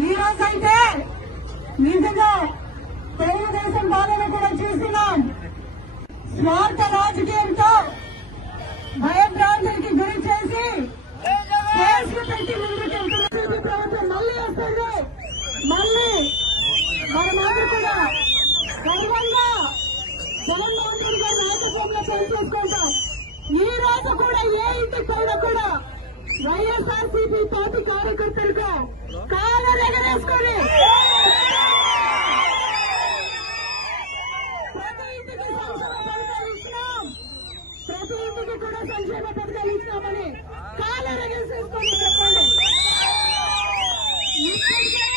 ఈ రోజైతే నిజంగా తెలుగుదేశం పాలన కూడా చూస్తున్నాం. స్వార్థ రాజకీయంతో భయభ్రాంతులకి గురి చేసి కేసులు పెట్టి ముందుకెళ్తున్న ప్రభుత్వం మళ్లీ వస్తుంది. మళ్లీ మనమందరూ కూడా గర్వంగా జగన్మోహన్ రెడ్డి గారి నాయకత్వంలో పనిచేసుకుంటాం. ఈ రోజు కూడా ఏ ఇంటికి పైన కూడా వైఎస్ఆర్సీపీ పార్టీ కార్యకర్తలుగా కాలర్ ఎగరేసుకొని ప్రతి ఇంటికి సంక్షేమ పథకాలు ఇచ్చినాం, ప్రతి ఇంటికి కూడా సంక్షేమ పథకాలు ఇచ్చినామని కాలర్ ఎగరేసుకొని చెప్పండి. ఇప్పటికే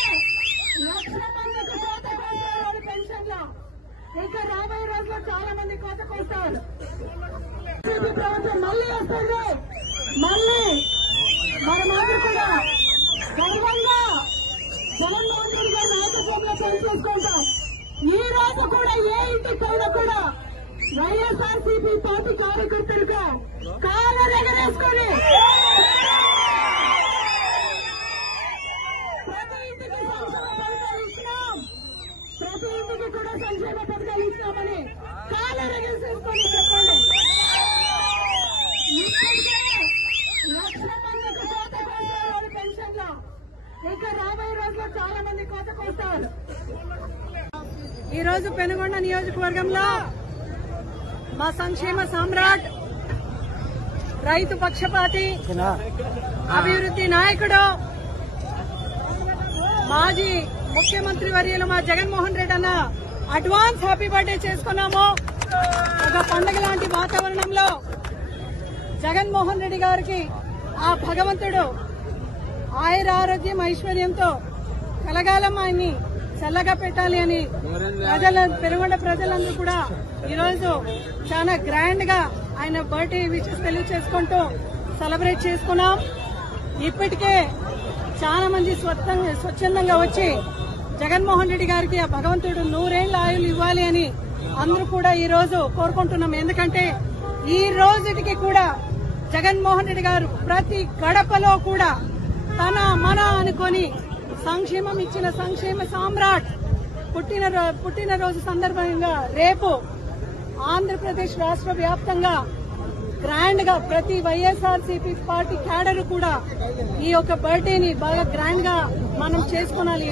1,00,000 మందికి కోత కోస్తారు పెన్షన్లో. ఇక రాబోయే రోజుల్లో చాలా మంది కోత కోస్తారు. ప్రభుత్వం మళ్లీ వస్తుంది. మళ్లీ మనమందరూ కూడా గర్వంగా జగన్మోహన్ రెడ్డి గారి నాయకత్వంలో పనిచేసుకుంటాం. ఈ రోజు కూడా ఏ ఇంటికి పైన కూడా వైఎస్ఆర్సీపీ పార్టీ కార్యకర్తలుగా కాలర్ ఎగరేసుకొని ప్రతి ఇంటికి సంక్షేమ పథకాలు ఇచ్చినాం, ప్రతి ఇంటికి కూడా సంక్షేమ పథకాలు ఇచ్చినామని కాలర్ ఎగరేసుకొని చెప్పండి. ఇప్పటికే 1,00,000 మందికి కోత కోస్తారు పెన్షన్లో. ఇక రాబోయే రోజుల్లో చాలా మంది కోత కోస్తారు. ఈ రోజు పెనుగొండ నియోజకవర్గంలో మా సంక్షేమ సామ్రాట్, రైతు పక్షపాతి, అభివృద్ధి నాయకుడు, మాజీ ముఖ్యమంత్రి వర్యులు మా జగన్మోహన్ రెడ్డి అన్న అడ్వాన్స్ హ్యాపీ బర్త్డే చేసుకున్నాము. ఒక పండుగ లాంటి వాతావరణంలో జగన్మోహన్ రెడ్డి గారికి ఆ భగవంతుడు ఆయుర ఆరోగ్యం ఐశ్వర్యంతో కలగాలం ఆయన్ని చల్లగా పెట్టాలి అని పెనుగొండ ప్రజలందరూ కూడా ఈరోజు చాలా గ్రాండ్ గా ఆయన బర్త్డే విషెస్ తెలియజేసుకుంటూ సెలబ్రేట్ చేసుకున్నాం. ఇప్పటికే చాలా మంది స్వచ్ఛందంగా వచ్చి జగన్మోహన్ రెడ్డి గారికి ఆ భగవంతుడు 100 ఏళ్ల ఆయులు ఇవ్వాలి అని అందరూ కూడా ఈ రోజు కోరుకుంటున్నాం. ఎందుకంటే ఈ రోజుకి కూడా జగన్మోహన్ రెడ్డి గారు ప్రతి గడపలో కూడా తన మన అనుకొని సంక్షేమం ఇచ్చిన సంక్షేమ సామ్రాట్ పుట్టినరోజు సందర్భంగా రేపు ఆంధ్రప్రదేశ్ రాష్ట్ర వ్యాప్తంగా గ్రాండ్ గా ప్రతి వైఎస్ఆర్సీపీ పార్టీ క్యాడర్ కూడా ఈ యొక్క బర్త్డేని బాగా గ్రాండ్ గా మనం చేసుకోవాలి.